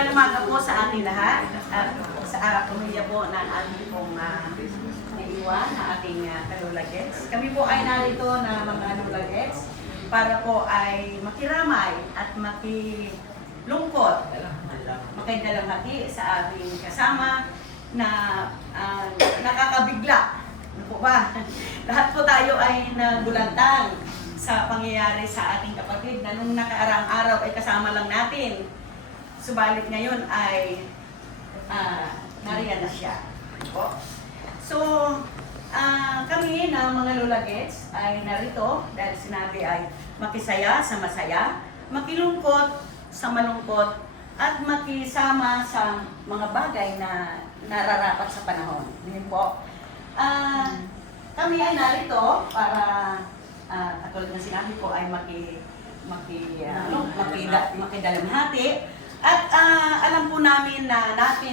Magandang umaga po sa ating lahat at sa pamilya po ng ating pong naiwan na ating kalulagets. Kami po ay narito na mga kalulagets para po ay makiramay at makilungkot, makidalamhati sa ating kasama na nakakabigla. Ano po ba? Lahat po tayo ay nagulantang sa pangyayari sa ating kapatid na nung nakaraang araw ay kasama lang natin. Subalit ngayon ay nariyan na siya. So, kami na mga lulagets ay narito dahil sinabi ay makisaya sa masaya, makilungkot sa malungkot, at makisama sa mga bagay na nararapat sa panahon. Hindi po. Kami ay narito para katulad ng sinabi ko ay makidalamhati. At alam po namin na lahat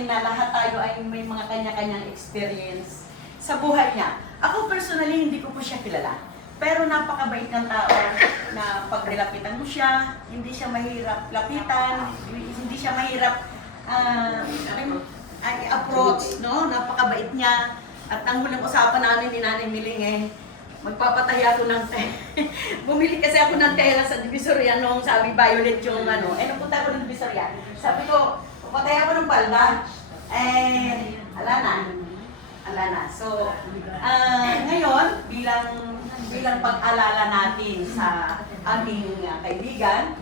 tayo ay may mga kanya-kanyang experience sa buhay niya. Ako personally, hindi ko po siya kilala. Pero napakabait ng tao na pag nilapitan mo siya, hindi siya mahirap lapitan, hindi siya mahirap approach, no? Napakabait niya. At ang huling usapan namin ni Nanay Miling magpapatay ako ng bumili kasi ako ng tela sa Divisoria nung sabi violet yung napunta ako ng Divisoria. Sabi ko, papatay ako ng balda. Ala na. So, ngayon, bilang pag-alala natin sa aming kaibigan,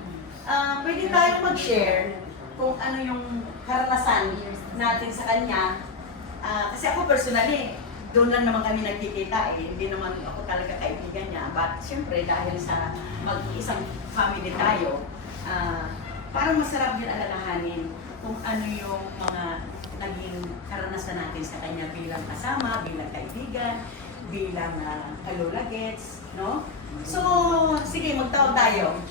pwede tayong mag-share kung ano yung karanasan natin sa kanya. Kasi ako personally, doon lang naman kami nagkikita hindi naman ako talaga kaibigan niya. But siyempre dahil sa mag-isang family tayo, parang masarap din alalahanin kung ano yung mga naging karanasan natin sa kanya bilang kasama, bilang kaibigan, bilang kalulagets, no? So, sige, magtawag tayo.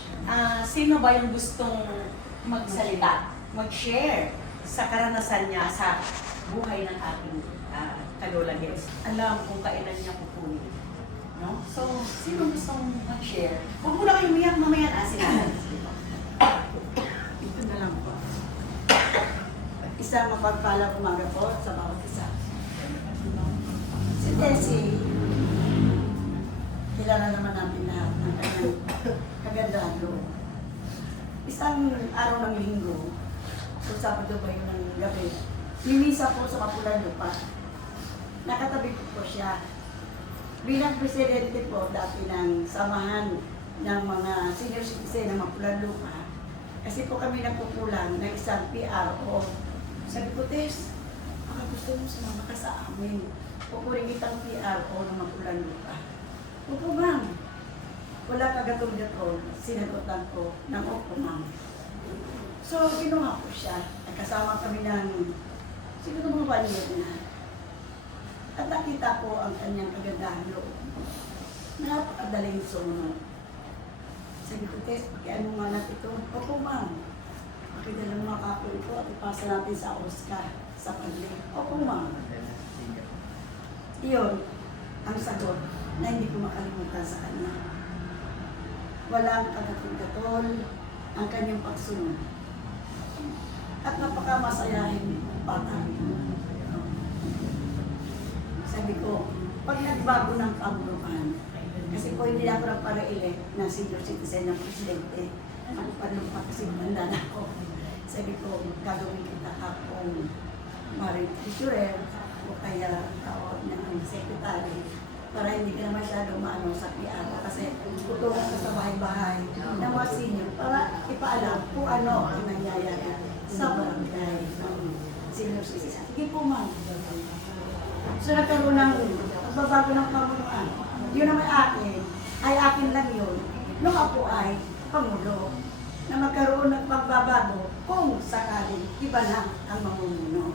Sino ba yung gustong magsalita, mag-share sa karanasan niya sa buhay ng ating kalulagets? Alam kung kailan niya kukunin. No? So, sino gustong mag-share? Huwag mo na kayo umiyak, mamaya na sila. Ito na lang po. Isang mapagpalang umaga po sa bawat isa. Si Tessie, kilala naman natin lahat ng kanyang kagandahan loob. Isang araw ng linggo, kung Sabado ba yun ng gabi, mimisa po sa Mapulan Lupa. Nakatabi po siya. Bilang presidente po dati ng samahan ng mga senior citizen ng Mapulan Lupa, kasi po kami nagpupulang ng isang PRO. Sabi ko, Tess, baka gusto mo sumama ka sa amin. Pupuring itang PRO ng Mapulan Lupa. Opo, ma'am. Wala kagatong-gatong. Sinagutan ko ng opo, ma'am. So, kinuha po siya. Nagkasama kami ng siguro mga 1 year na. At nakita ko ang kanyang kagandahan loob. Napakadaling sumunod. Sabi ko, Tess, pakiano nga natin ito. Opo, ma'am. Pakidala mo mga kapo ito at ipasa natin sa OSCA, sa Padre. Opo, ma'am. Iyon ang sagot na hindi ko makalimutan sa kanya. Walang kagatol-gatol ang kanyang pagsunod. At napakamasayahin bata. Sabi ko, pag nagbago ng kamulukan, kasi po hindi ako nagpara-elect na senior citizen ng presidente, ako pa nung kasi manda na ako. Sabi ko, gagawin kita akong married treasurer o kaya tawag na ang secretary para hindi ka na masyado maano sa PR kasi tutulungan ka sa bahay-bahay ng mga senior para ipaalam kung ano ang nangyayari sa barangay ng senior citizen. Sige po, ma'am. So nagkaroon ng pagbabago ng pamumuan. Yun naman ay akin lang yun. Nung ako ay Pangulo na magkaroon ng pagbabago kung sakaling iba na ang mamumuno.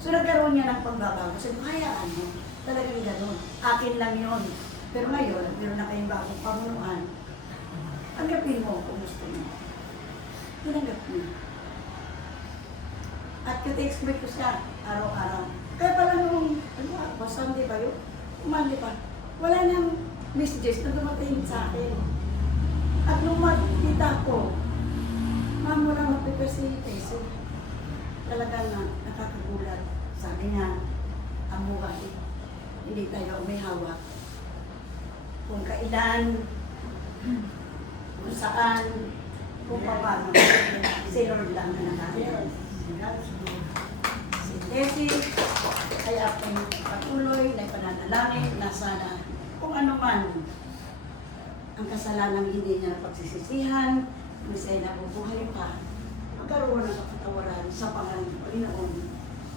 So nagkaroon niya ng pagbabago. So hayaan mo, talagang gano'n. Akin lang yun. Pero ngayon, meron na kayong bagong pamunuan. Tanggapin mo kung gusto mo. Tinanggap mo. At ka-text ko siya araw-araw. Kaya pala nung, Sunday ba yun? Monday pa. Wala nang messages na dumating sa akin. At nung makita ko, ma'am, walang mag-prepare si Tessie. talagang nakakagulat. Sabi niya, ang buhay, hindi tayo may hawak. Kung kailan, kung saan, kung paano. Si Lord lang na nakakita. Si Tessie ay aking patuloy na pananalangin na sana kung ano man ang kasalanang hindi niya pagsisisihan, kung siya'y nabubuhay pa, magkaroon ng kapatawaran sa pangalan ng Panginoon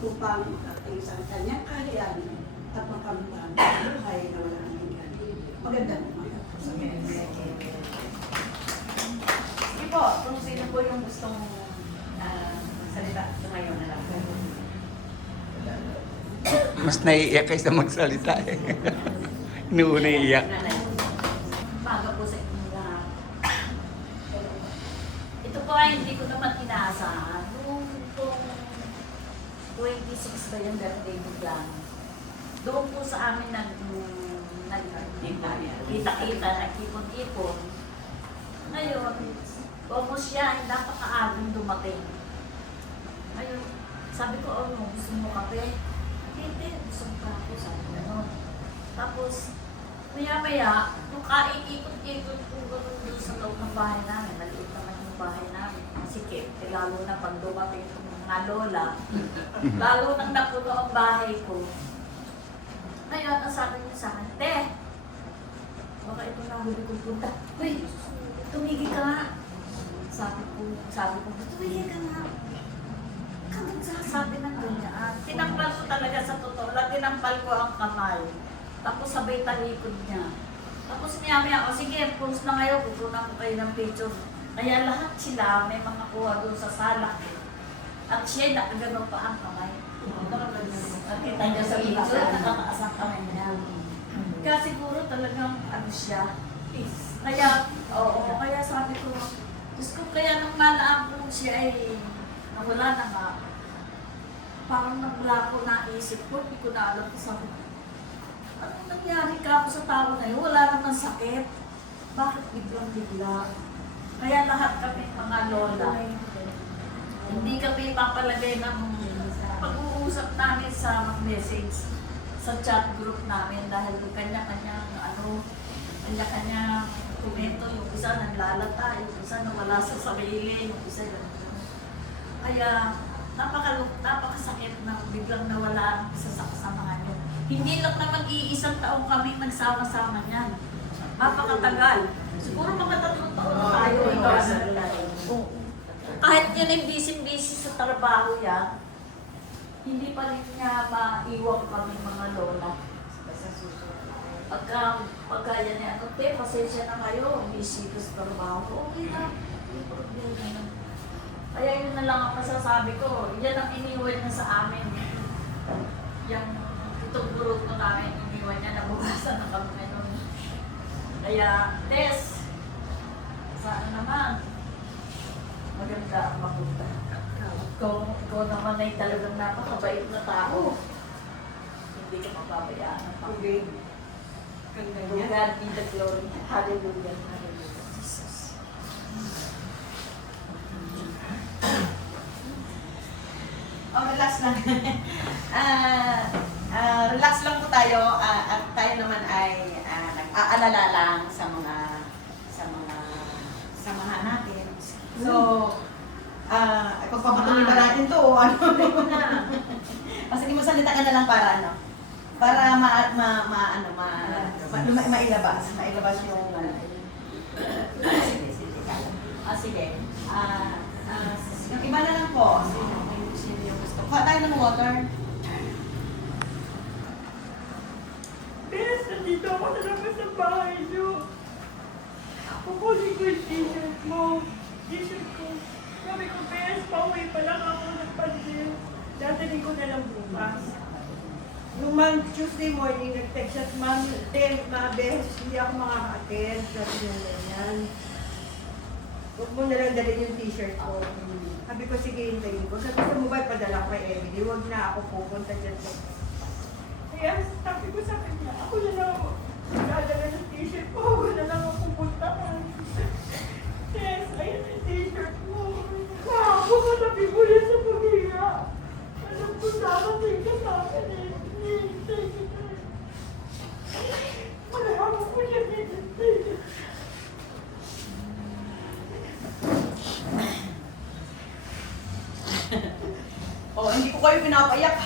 upang makating sa kanyang kaharian at makamtan ang buhay na walang hanggan. Magandang umaga po sa mga. Sige po, kung sino po yung gustong salita ito ngayon na lang. Mas naiiyak kaysa magsalita eh. Inuuna iiyak. Umaga po sa inyong lahat. Ito po ay hindi ko naman inaasahan. Noong 26 ba yung birthday ko lang. Doon po sa amin kita-kita, nagkipon-ipon. Ngayon, almost siya, napakaagang dumating. Ngayon, sabi ko, ano, gusto mo kape? Hindi, gusto mo kape, sabi ko gano'n. Tapos, maya-maya, nung kaikikot-ikot po gano'n doon sa loob ng bahay namin, maliit naman yung bahay namin, sikip, lalo na pag dumating itong mga lola, lalo nang napuno ang bahay ko. Ngayon, ang sabi niya sa akin, Te, baka ito na huli kong punta. Uy, tumigil ka nga. Sabi ko, tumigil ka nga. Kang nagsasabi ng ganyan. Tinampal ko talaga sa totoo lang, tinampal ko ang kamay. Tapos sabay talikod niya. Tapos niya, o sige, post na ngayon, kukunan ko kayo ng picture. Kaya lahat sila may mga kuha doon sa sala. At siya, nakagano pa ang kamay. Nakita niya sa picture, nakataas ang kamay niya. Kaya siguro talagang ano siya. Kaya, oo, kaya sabi ko, Diyos ko, kaya nang malaang po siya ay nawala na nga. Parang wala ko naisip ko, hindi ko na alam kung sabi ko. Anong nangyari ka ako sa tao na yun? Wala naman sakit. Bakit biglang-bigla? Kaya lahat kami mga lola, hindi kami papalagay ng pag-uusap namin sa message sa chat group namin dahil kanya-kanyang kanya-kanya komento, yung isa naglalata, yung isa nawala sa sarili, yung isa kaya napakasakit na biglang nawala ang isa sa kasama niyo. Hindi lang naman iisang taong kami nagsama-sama niyan. Napakatagal. Siguro mga 3 taon na tayo. Kahit yun ay busy-busy sa trabaho yan, hindi pa rin niya maiwag kami mga lola. Pagka yan ay ano, te, pasensya na kayo, busy ko sa trabaho. Okay na, hindi problema na. Kaya yun na lang ang masasabi ko. Yan ang iniwan niya sa amin. Yung itong grupo namin, iniwan niya, nabukasan na kami nun. Kaya, Tess, saan naman? Maganda ang mapunta. Ikaw naman ay talagang napakabait na tao. Hindi ka mapabayaan ng Panginoon. To God be the glory. Hallelujah. Hallelujah. Jesus. Relax lang. Relax lang po tayo at tayo naman ay nag-aalala lang sa mga samahan natin. So, pagpapatuloy ba natin to o ano? Sige, magsalita ka na lang para ano? Para mailabas yung sige. Yung iba na lang po. Sino yung gusto? Kuha tayo ng water. Bes, nandito ako sa labas ng bahay niyo. Kukunin ko yung t-shirt mo. T-shirt ko. Sabi ko, Bes, pauwi pa lang ako ng pansin. Dadaling ko na lang bukas. Nung Tuesday morning, nag-text siya, Ma'am, Bes, hindi ako makaka-attend. Sabi niya na yan. Huwag mo na lang dalhin yung t-shirt ko. Sabi ko, sige, hintayin ko. Sabi ko, mobile padala ko kay Emily. Huwag na ako pupunta dyan sa... Kaya sabi ko sa kanya, ako na lang ako dadala ng t-shirt ko. Ako na lang ako pupunta. Yes, ayun yung t-shirt mo. Ako katabi mo yan sa pag-iyak. ba yung pinapayak?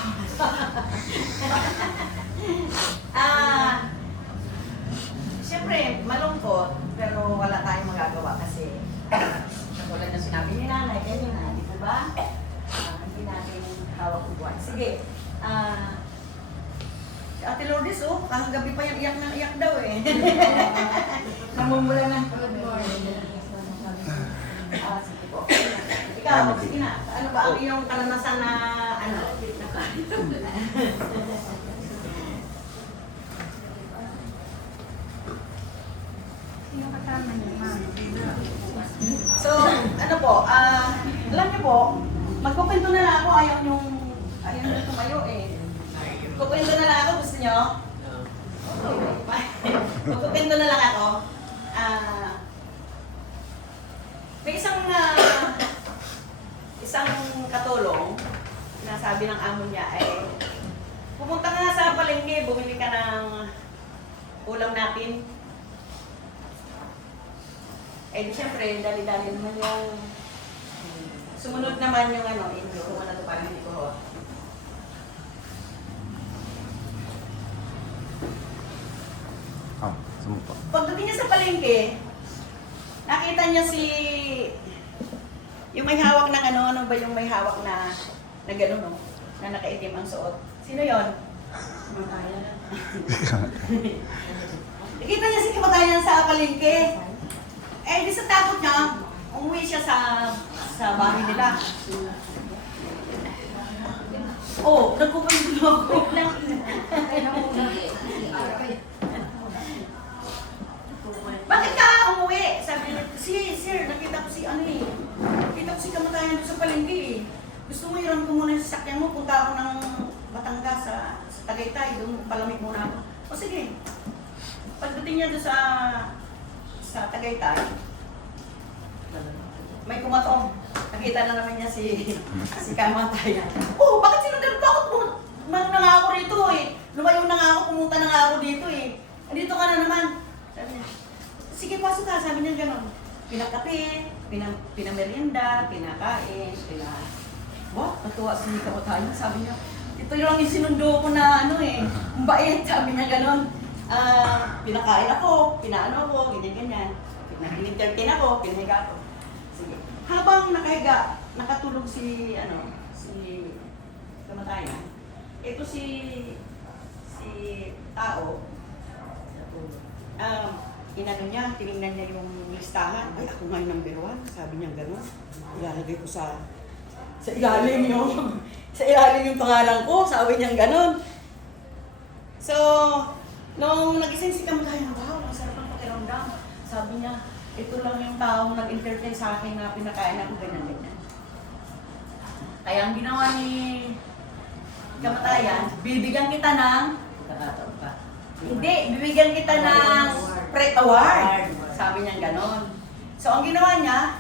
Siyempre, malungkot, pero wala tayong magagawa kasi katulad na sinabi ni nanay, kanina, di ba ba? Hindi natin hawak buwan. Sige, si Ate Lourdes, kahang gabi pa yung iyak ng iyak daw eh. Namumula ng good morning. Sige po. Ikaw, sige na. Ano ba ang iyong karanasan na ano? So, ano po, alam niyo po, magkukwento na lang ako, ayaw niyong tumayo eh. Magkukwento na lang ako, gusto niyo? Magkukwento na lang ako. May isang katulong na sabi ng amo niya ay pumunta ka nga sa palengke, bumili ka ng ulam natin. Eh di syempre, dali-dali naman yung sumunod naman yung ano, inyo, kung ano to parang hindi ko ho. Sumupa. Pagdating niya sa palengke, nakita niya yung may hawak ng ano ba yung may hawak na gano'n, no? Na nakaitim ang suot. Sino yon? Kamatayan. Nakita niya si kamatayan sa palengke. Eh, di sa takot niya, umuwi siya sa bahay nila. Oh, nagkukwento ako. Bakit ka umuwi? Sabi niya, sir, nakita ko si ano eh. Nakita ko si kamatayan doon sa palengke eh. Gusto mo iram ko muna yung sasakyan mo, punta ako ng Batangas sa Tagaytay, doon palamig muna ako. O sige. Pagdating niya doon sa Tagaytay, may kumatong. Nakita na naman niya si kamatayan. Oh, bakit sinundan pa ako? Mano na nga ako rito eh. Lumayo na nga ako, pumunta na nga ako dito eh. Andito ka na naman. Sabi niya, sige, pasok ka. Sabi niya gano'n. Pinakape, pinamerienda, pinakain, Wow, natuwa si kamatayan. Sabi niya, ito lang yung sinundo ko na ano eh. Mbait, sabi niya gano'n. Pinakain ako, pinaano ako, ganyan-ganyan. Nag-entertain ako, pinahiga ako. Sige. Habang nakahiga, nakatulog si kamatayan. Ito si tao, inano niya, tinignan niya yung listahan. Ay, ako nga yung number 1. Sabi niya gano'n. Ilalagay ko sa ilalim sa ilalim yung pangalan ko. Sabi niya gano'n. So, nung nagising si kamatayan, wow, ang sarap ang pakiramdam. Sabi niya, ito lang yung taong nag-entertain sa akin na pinakain ako ganyan-ganyan. Kaya ang ginawa ni kamatayan, bibigyan kita ng hindi, bibigyan kita ng award. Sabi niya gano'n. So, ang ginawa niya,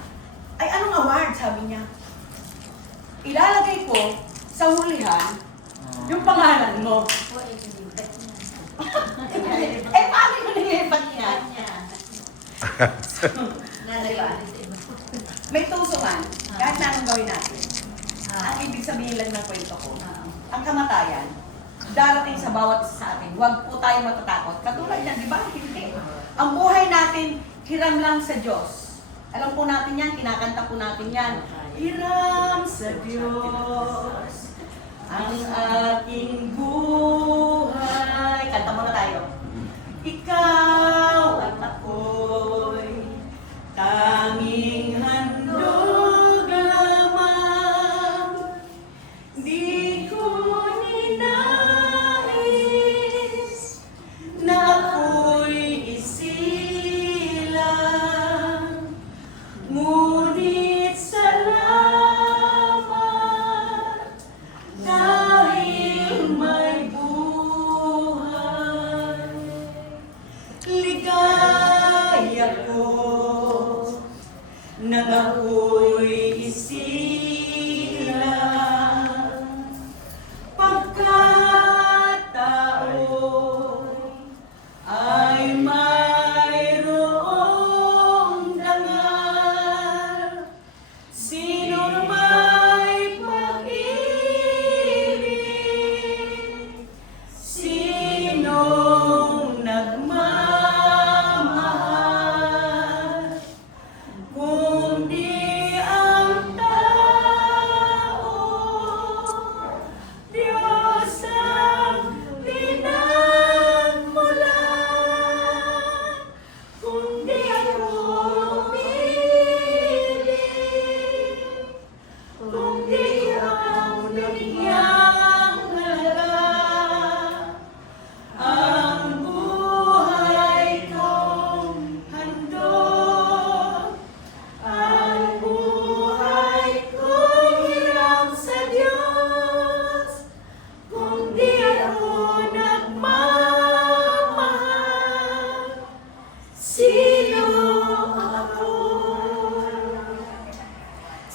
ay anong award? Sabi niya, ilalagay ko sa hulihan yung pangalan mo. Eh, paano yung nilipat niya? Diba? May tusungan. Kahit na anong gawin natin. Ang ibig sabihin lang ng kwento ko, ang kamatayan, darating sa bawat isa sa atin. Huwag po tayo matatakot. Katulad yan, di ba? Hindi. Ang buhay natin, hiram lang sa Diyos. Alam po natin yan, kinakanta po natin yan. Hiram sa Diyos ang aking buhay. Kanta muna tayo. Ikaw at ako'y tanging handog lamang. Di ko ninais na ako'y isilang. Ngunit salamat dahil may buhay.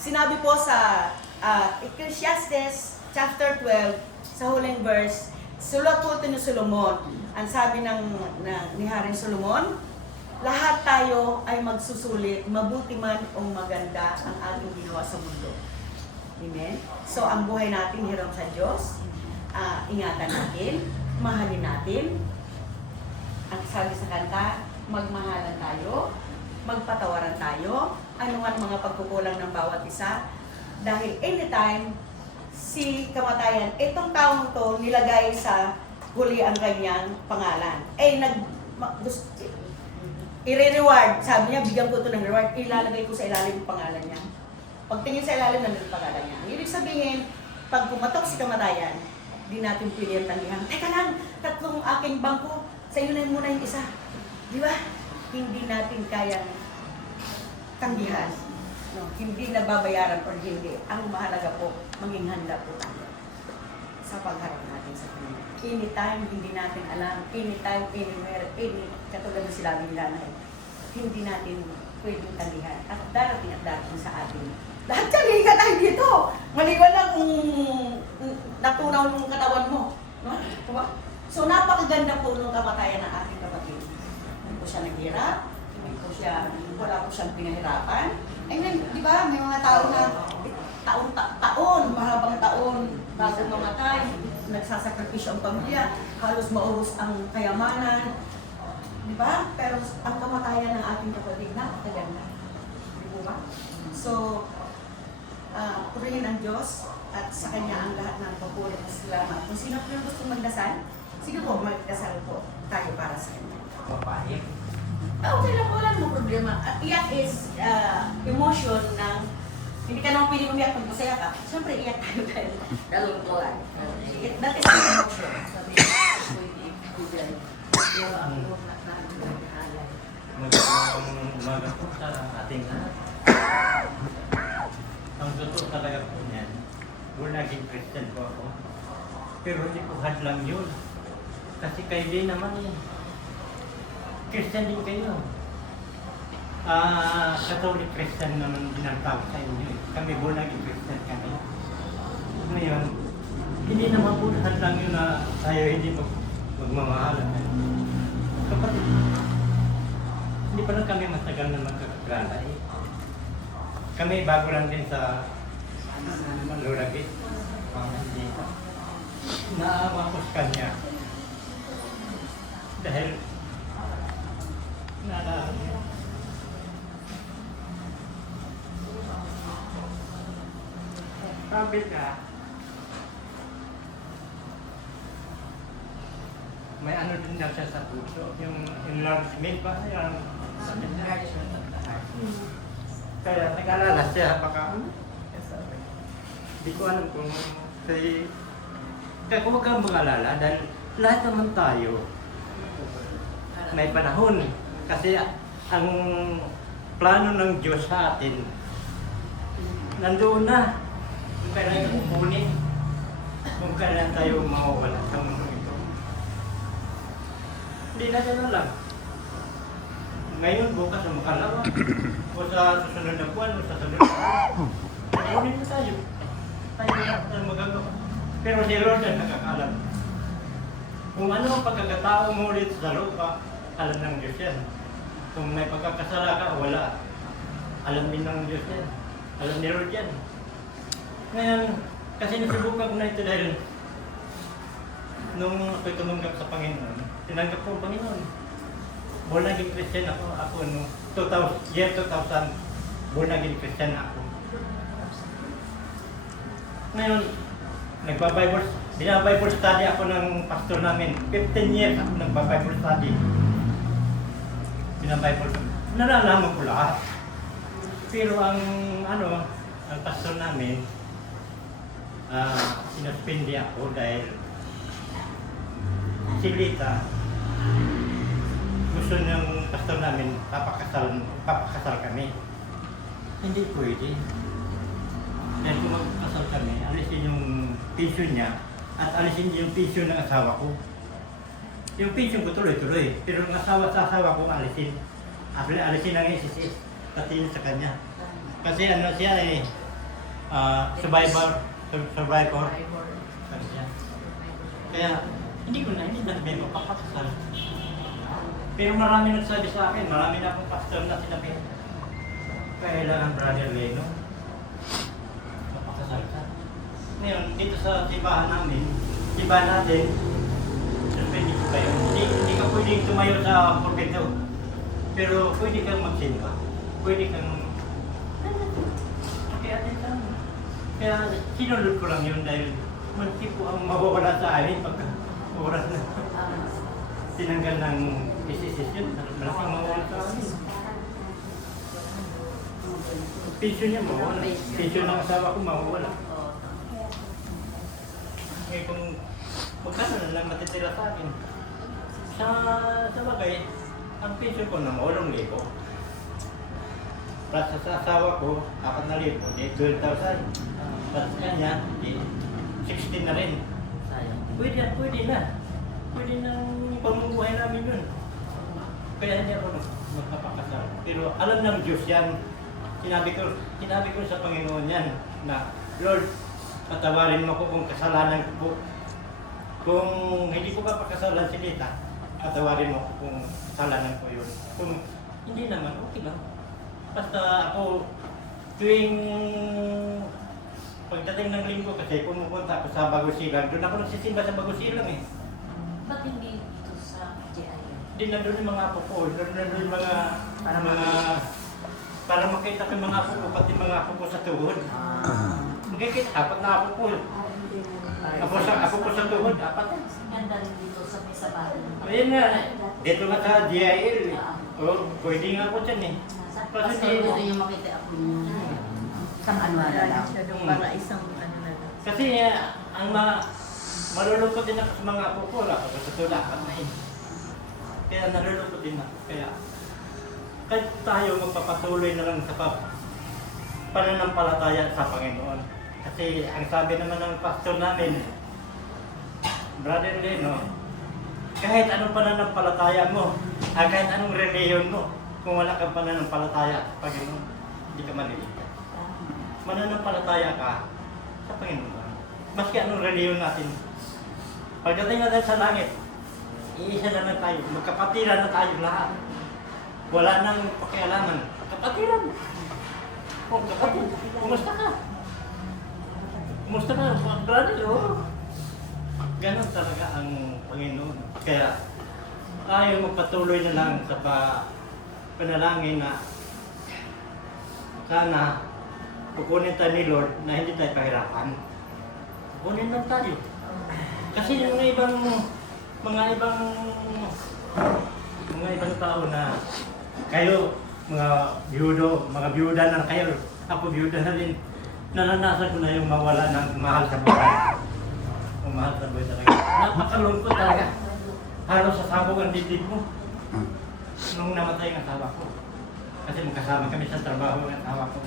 sinabi po sa Ecclesiastes chapter 12, sa huling verse, sulat po ito ni Solomon. Ang sabi ni Haring Solomon, lahat tayo ay magsusulit, mabuti man o maganda ang ating ginawa sa mundo. Amen? So, ang buhay natin hiram sa Diyos, ingatan natin, mahalin natin. Ang sabi sa kanta, magmahalan tayo, magpatawaran tayo, anuman mga pagkukulang ng bawat isa. Dahil anytime, si kamatayan, itong taong to nilagay sa huli ang kanyang pangalan. I-reward. Sabi niya, bigyan ko ito ng reward. Ilalagay ko sa ilalim ng pangalan niya. Pagtingin sa ilalim ng pangalan niya. Ang ibig sabihin, pag pumatok si kamatayan, di natin pwede ang tanggihan. Teka lang, 3 aking bangko, sa iyo na muna yung isa. Di ba? Hindi natin kayang tanggihan. No, hindi nababayaran o hindi. Ang mahalaga po, maging handa po tayo sa pagharap natin sa Panginoon. Anytime, hindi natin alam. Anytime, anywhere, katulad ng sinabi nila na hindi natin pwedeng tanggihan. At darating sa atin. Lahat yan, higa tayo dito. Maliwan lang kung natunaw yung katawan mo. No? Diba? So, napakaganda po nung kamatayan ng ating kapatid. Hindi po siya naghirap. Wala po siyang pinahirapan. And then, di ba, may mga tao na taon, mahabang taon, bago mamatay, nagsasakripisyo ang pamilya, halos maubos ang kayamanan. Di ba? Pero ang kamatayan ng ating kapatid, napakaganda. Di ba? So, purihin ang Diyos at sa Kanya ang lahat ng papuri at salamat. Kung sino po yung gusto magdasal, sige po, magdasal po tayo para sa Kanya. Papayag. Okay lang, wala namang problema. At iyak is emotion ng hindi ka naman pwede umiyak kung masaya ka. Siyempre, iyak tayo dahil kalungkuhan. That is an emotion. Sabi ko, pwede ibigay. Pero ang buong nagkahalay. Magandang umaga po sa ating lahat. Ang totoo talaga po niyan, naging Christian po ako. Pero hindi po hadlang yun. Kasi kayo din naman yun. Christian din kayo. Catholic Christian naman din ang tawag sa inyo. Kami po naging Christian kami. Ngayon, hindi naman po hadlang yun na tayo hindi magmamahalan. Kapatid, hindi pa lang kami matagal na magkakagrala eh. Kami bago lang din sa Luragit. Dito. Naawa ko sa kanya. Dahil naalala niya. Sabi ka, may ano din daw siya sa puso. Yung enlargement ba? Yung kaya nag-alala siya, baka hindi ko alam kung kaya huwag kang mag-alala dahil lahat naman tayo may panahon. Kasi ang plano ng Diyos sa atin nandoon na kung kailan kukunin, kung kailan tayo mawawala sa mundo ito. Hindi natin alam. Ngayon, bukas o makalawa, o sa susunod na buwan, o sa sunod na buwan, kunin mo tayo. Tayo na magagawa. Pero si Lord ang nakakalam. Kung ano ang pagkakatao mo ulit sa lupa, alam ng Diyos yan. Kung may pagkakasala ka, wala. Alam din ng Diyos yan. Alam ni Lord yan. Ngayon, kasi nasubukan ko na ito dahil nung ako'y tumanggap sa Panginoon, tinanggap ko ang Panginoon. Born again Christian ako nung year 2000, born again Christian ako. Ngayon, bina-Bible study ako ng pastor namin. 15 years ako nagba-Bible study. Bina-Bible study. Nalalaman ko lahat. Pero ang pastor namin, sinuspindi ako dahil si Lita, gusto ng pastor namin, papakasal kami. Hindi pwede. Dahil kung magpakasal kami, alisin yung pension niya at alisin yung pension ng asawa ko. Yung pension ko tuloy-tuloy, pero yung asawa sa asawa ko alisin. Alisin ang SSS, pati sa kanya. Kasi siya survivor. Sabi niya. Kaya, hindi na sabihin ko, papakasal. Pero marami nagsabi sa akin, marami na akong pastor na sinabi, kailangan Brother Leno, papakasal ka. Ngayon, dito sa simbahan namin, simbahan natin, suspended ko kayo. Hindi ka pwedeng tumayo sa pulpito. Pero pwede kang magsimba. Pwede kang kaya sinunod ko lang yun dahil manti po ang mawawala sa amin pagka oras na tinanggal ng SSS yun. Malaking mawawala sa amin. Pension niya mawawala. Pension ng asawa ko mawawala. Ngayon kung magkano na lang matitira sa akin. Sa bagay, ang pension ko na 8,000. Plus sa asawa ko, 4,000, 12,000. Plus kanya, 16 na rin. Pwede na. Pwede na yung pamumuhay namin yun. Kaya hindi ako magpapakasal. Pero alam ng Diyos yan. Sinabi ko sa Panginoon yan na, Lord, patawarin mo ko kung kasalanan ko po. Kung hindi ko pa pakasalan si Lita, patawarin mo ko kung kasalanan ko yun. Kung hindi naman, okay lang. Basta ako, tuwing pagdating ng linggo kasi pumupunta ako sa Bagusilang, doon ako nagsisimba sa Bagusilang eh. Ba't hindi dito sa GIL? Hindi nandun yung mga apo ko, nandun yung mga, para makita ko yung mga apo ko, pati mga apo ko sa tuhod. Magkikita, 4 na apo ko. Apo ko sa tuhod, 4. Ganda rin dito sa mesa bahay. Ayun nga, dito nga sa GIL. Oh, pwede nga ako dyan eh. Kasi gusto niyo makita ako niya. Isang ano na lang. Siya doon para isang ano na lang. Kasi ang malulungkot din ako sa mga apo ko, wala ako sa tula, patnain. Kaya nalulungkot din ako. Kaya kahit tayo magpapatuloy na lang sa pananampalataya sa Panginoon. Kasi ang sabi naman ng pastor namin, Brother Leno, kahit anong pananampalataya mo, kahit anong reliyon mo, kung wala kang pananampalataya sa Panginoon, hindi ka maliligtas. Mananampalataya ka sa Panginoon. Maski anong reliyon natin. Pagdating natin sa langit, iisa na lang tayo. Magkapatiran na tayo lahat. Wala nang pakialaman. Kapatiran. Oh, kapatid, kumusta ka? Kumusta ka? Brother, oh. Ganon talaga ang Panginoon. Kaya tayo magpatuloy na lang sa panalangin na sana kukunin tayo ni Lord na hindi tayo pahirapan. Kukunin lang tayo. Kasi yung mga ibang tao na kayo, mga biyuda na kayo, ako biyuda na rin, naranasan ko na yung mawala ng mahal sa buhay. Ang mahal sa buhay talaga. Napakalungkot talaga. Halos sasabog ang dibdib mo. Nung namatay ang asawa ko. Kasi magkasama kami sa trabaho ng asawa ko.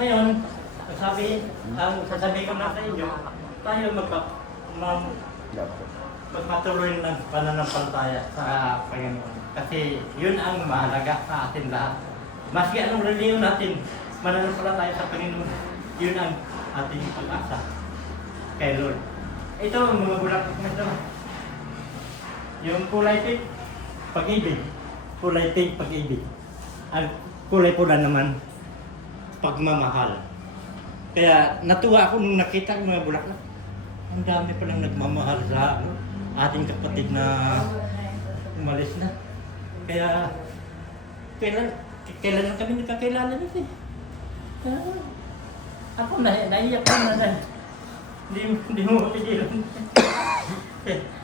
Ngayon, sasabihin ko na sa inyo, tayo magpatuloy ng pananampalataya sa Panginoon. Kasi yun ang mahalaga sa atin lahat. Maski anong reliyon natin, mananampalataya sa Panginoon, yun ang ating pag-asa kay Lord. Ito ang mga bulaklak na ito. Yung kulay pink, pag-ibig. Kulay pink, pag-ibig. Ang kulay pula naman, pagmamahal. Kaya natuwa ako nung nakita ko mga bulaklak. Ang dami palang nagmamahal sa ating kapatid na umalis na. Kaya kailan lang kami nagkakilala nito eh. Ako naiyak ko na. Hindi mo mapigilan.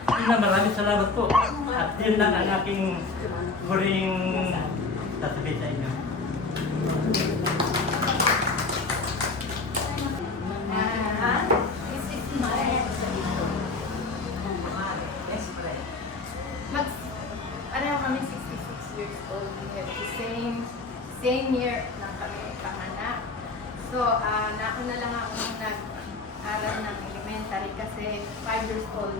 Yun na, maraming salamat po. At yun lang ang aking huling sasabihin sa inyo. Pareho kami 66 years old. We have the same year na kami panganak. So, nauna lang ako nung nag-aral ng elementary kasi 5 years old.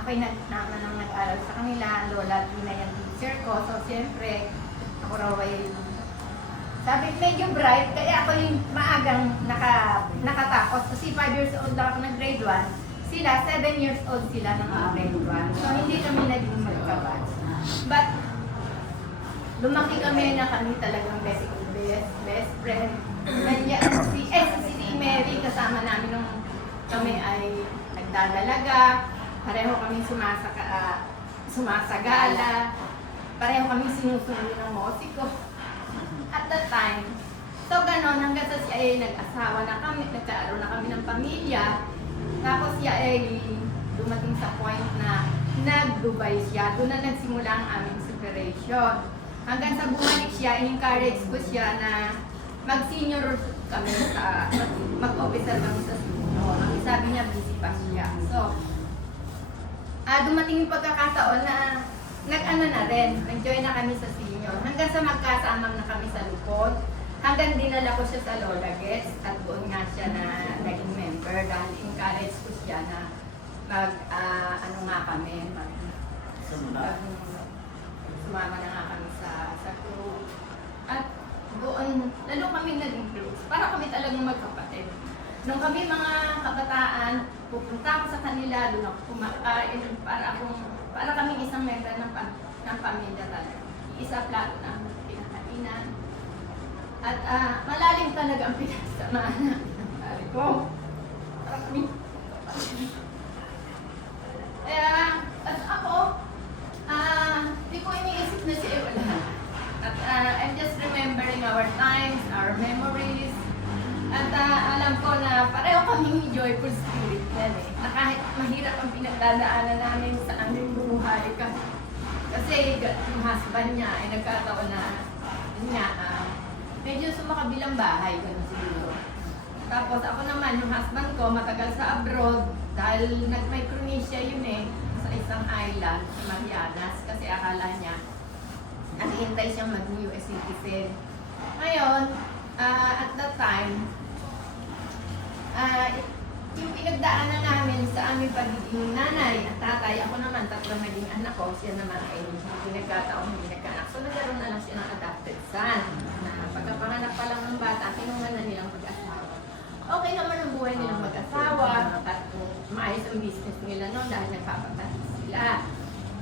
Ako'y nauna nang nag-aral sa kanila. Lola, Tina yung teacher ko. So, siyempre, ako raw ay Sabi, medyo bright, kaya ako yung maagang nakatapos. Kasi 5 years old lang ako ng grade 1. Sila, 7 years old sila ng grade 1. So, hindi kami naging magkabatch. But, lumaki kami na kami talagang best friend. Si Mary, kasama namin nung kami ay nagdadalaga. Pareho kami sumasagala. Pareho kami sinusunod ng musiko. At that time, so ganon, hanggang sa siya ay nag-asawa na kami, nagkaroon na kami ng pamilya. Tapos siya ay dumating sa point na nag-Dubai siya. Doon na nagsimula ang aming separation. Hanggang sa bumalik siya, in-encourage ko siya na mag-senior kami sa, mag-officer kami sa senior. Ang sabi niya, busy pa siya. So, dumating yung pagkakataon na nag-ano na rin, nag-join na kami sa senior. Hanggang sa magkasama na kami sa Lupon. Hanggang dinala ko siya sa Lola Gets at doon nga siya na naging member dahil encourage ko siya na ano nga kami, sumama na nga kami sa crew. At doon, lalo kami naging close. Para kami talagang magkapatid. Nung kami mga kabataan, pupunta ako sa kanila, doon ako kumakain, para kaming isang member ng pamilya talaga. Isa plato na pinakainan. At malalim talaga ang pinagsamahan namin ng pare ko. Para kami at ako, di ko iniisip na siya wala. At I'm just remembering our times, our memories. At alam ko na pareho kaming joyful spirit yan eh. Na kahit mahirap ang pinagdadaanan namin sa aming buhay. Kasi yung husband niya ay nagkataon na, yun nga, medyo sumakabilang bahay, gano'n siguro. Tapos ako naman, yung husband ko, matagal sa abroad, dahil nag-Micronesia yun eh, sa isang island, sa Marianas, kasi akala niya, naghihintay siyang maging US citizen. Ngayon, at that time, yung pinagdaanan namin sa aming pagiging nanay at tatay, ako naman, tatlong naging anak ko, siya naman ay pinagkataon, hindi nagkaanak. So, nagkaroon na lang siya ng adopted son. Na pagkapanganak pa lang ng bata, kinuha na nilang mag-asawa. Okay naman ang buhay nilang mag-asawa at maayos ang business nila noon dahil nagpapatalis sila.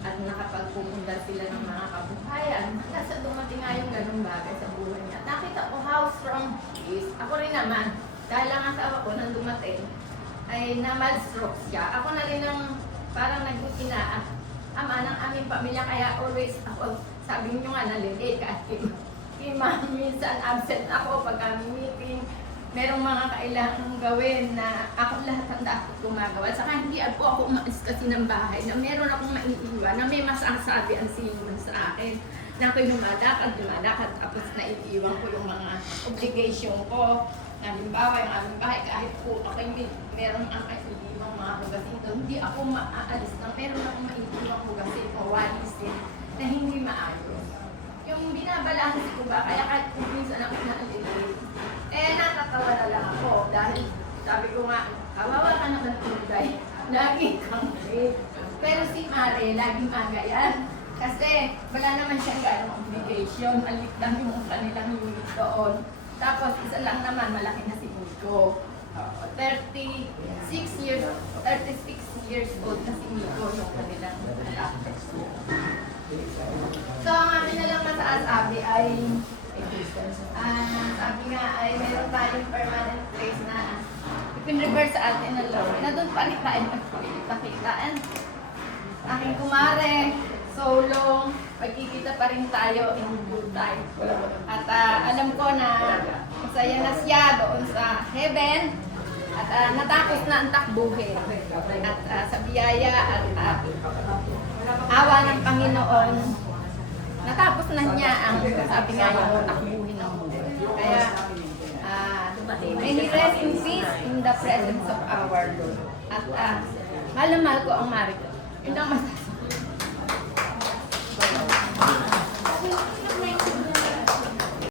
At nakapagpupundar sila ng mga kabuhayan. Nasa dumating nga yung ganung bagay sa buhay niya. Nakita ko how strong he is. Ako rin naman, dahil ang asawa ko nang dumating, ay na-malstroke siya. Ako na rin ang parang nag-ina ama ng aming pamilya. Kaya always ako, sabi niyo nga nalilate kahit kay ma'am, minsan absent ako pag kami meeting. Merong mga kailangang gawin na ako lahat ang dapat gumagawa. Saka hindi po ako umalis kasi ng bahay na meron akong maiiwan na may masasabi ang senior sa akin. Na ako'y lumadakad, tapos naiiwan ko yung mga obligation ko. Halimbawa, yung aming bahay, kahit po ako meron ang kaiiwang mga hugasin doon, hindi ako maaalis na meron akong maiiwang hugasin o walisin na hindi maayos. Yung binabalansi ko ba, kaya kahit kung minsan ako naalilate, natatawa na lang ako dahil sabi ko nga, kawawa ka naman tulay, lagi kang late. Pero si Mare, laging aga yan. Kasi wala naman siyang gano'ng obligation, alit lang yung kanilang unit doon. Tapos isa lang naman, malaki na si Nico. 36 years old na si Nico yung kanilang adopted. So ang amin na lang masasabi ay, sabi nga ay meron tayong permanent place na ipin-reverse sa atin na law. Na doon pa rin tayo magpakita-kitaan. Aking kumare, solo, pagkikita pa rin tayo in good time. At alam ko na masaya na siya doon sa heaven. At natapos na ang takbuhin. At sa biyaya at awa ng Panginoon, natapos na niya ang sabi nga yung takbuhin ng mundo. Kaya, may he rest in peace in the presence of our Lord. At mahal ko ang Mari ko. Yun ang masasabi.